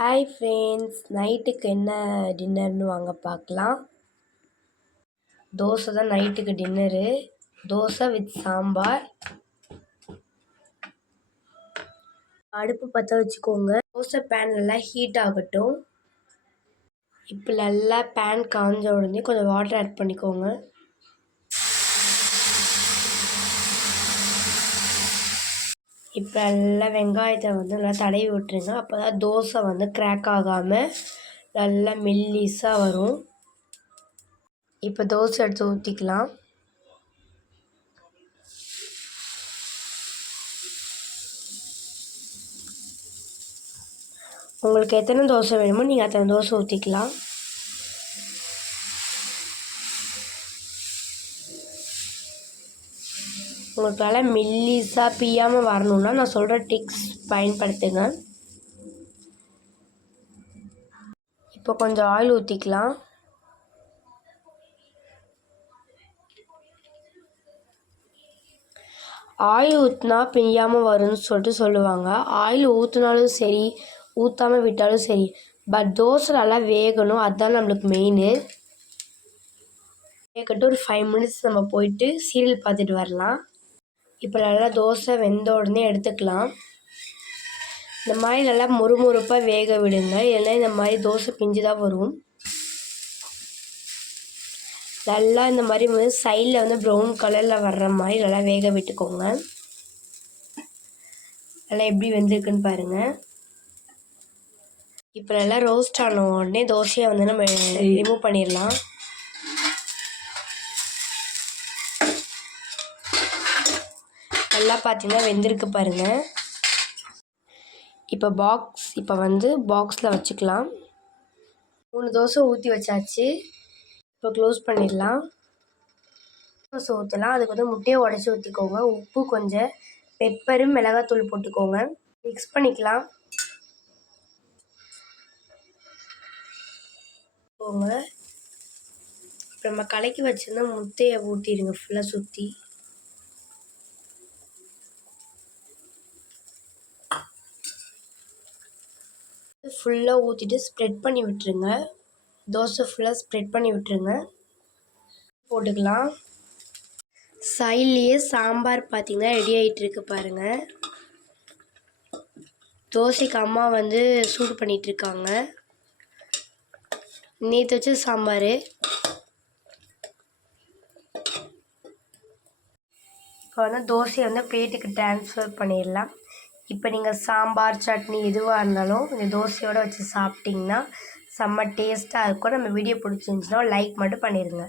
Hi friends, நைட்டுக்கு என்ன டின்னர்னு வாங்க பார்க்கலாம். தோசை தான் நைட்டுக்கு டின்னரு. தோசை வித் சாம்பார். அடுப்பு பற்ற வச்சுக்கோங்க. தோசை பேன் நல்லா ஹீட் ஆகட்டும். இப்போ நல்லா பேன் காஞ்ச உடனே கொஞ்சம் வாட்டர் ஆட் பண்ணிக்கோங்க. இப்போ நல்லா வெங்காயத்தை நல்லா தடவி விட்டுருங்க. அப்போ தான் தோசை கிராக் ஆகாமல் நல்லா மெல்லிஸாக வரும். இப்போ தோசை எடுத்து ஊற்றிக்கலாம். உங்களுக்கு எத்தனை தோசை வேணுமோ நீங்கள் அத்தனை தோசை ஊற்றிக்கலாம். உங்களுக்கு நல்லா மெல்லிஸாக பியாமல் வரணுன்னா நான் சொல்கிற டிக்ஸ் பயன்படுத்துங்க. இப்போ கொஞ்சம் ஆயில் ஊற்றிக்கலாம். ஆயில் ஊற்றினா பிய்யாமல் வரும்னு சொல்லுவாங்க. ஆயில் ஊற்றினாலும் சரி, ஊற்றாமல் விட்டாலும் சரி, பட் தோசை நல்லா வேகணும். அதுதான் நம்மளுக்கு மெயின். வேகட்டும். ஒரு 5 மினிட்ஸ் நம்ம போயிட்டு சீரியல் பார்த்துட்டு வரலாம். இப்போ நல்லா தோசை வெந்த உடனே எடுத்துக்கலாம். இந்த மாதிரி நல்லா முறுமுறுப்பாக வேக விடுங்க. இல்லைன்னா இந்த மாதிரி தோசை பிஞ்சு தான் வரும். நல்லா இந்த மாதிரி சைடில் ப்ரௌன் கலரில் வர்ற மாதிரி நல்லா வேக விட்டுக்கோங்க. நல்லா எப்படி வெந்திருக்குன்னு பாருங்கள். இப்போ நல்லா ரோஸ்ட் ஆன உடனே தோசையை நம்ம ரிமூவ் பண்ணிடலாம். நல்லா பார்த்தீங்கன்னா வெந்திருக்கு பாருங்கள். இப்போ பாக்ஸில் வச்சுக்கலாம். 3 தோசை ஊற்றி வச்சாச்சு. இப்போ க்ளோஸ் பண்ணிடலாம். தோசை ஊற்றலாம். அதுக்கு முட்டையை உடச்சி ஊற்றிக்கோங்க. உப்பு, கொஞ்சம் பெப்பரு, மிளகாத்தூள் போட்டுக்கோங்க. மிக்ஸ் பண்ணிக்கலாம். இப்போ நம்ம கலக்கி வச்சுருந்தா முட்டையை ஊற்றிடுங்க ஃபுல்லாக சுற்றி. ஃபுல்லாக ஊற்றிட்டு ஸ்ப்ரெட் பண்ணி விட்டுருங்க. தோசை ஃபுல்லாக ஸ்ப்ரெட் பண்ணி விட்டுருங்க. போட்டுக்கலாம். சைட்லேயே சாம்பார் பார்த்திங்கன்னா ரெடி ஆகிட்டுருக்கு பாருங்கள். தோசைக்கு அம்மா சூடு பண்ணிகிட்ருக்காங்க. நேற்று வச்ச சாம்பார். இப்போ தோசையை பிளேட்டுக்கு ட்ரான்ஸ்ஃபர் பண்ணிடலாம். இப்போ நீங்கள் சாம்பார், சட்னி எதுவாக இருந்தாலும் இந்த தோசையோடு வச்சு சாப்பிட்டிங்கன்னா செம்ம டேஸ்ட்டாக இருக்கும். நம்ம வீடியோ பிடிச்சிருந்துச்சுன்னா லைக் மட்டும் பண்ணிடுங்க.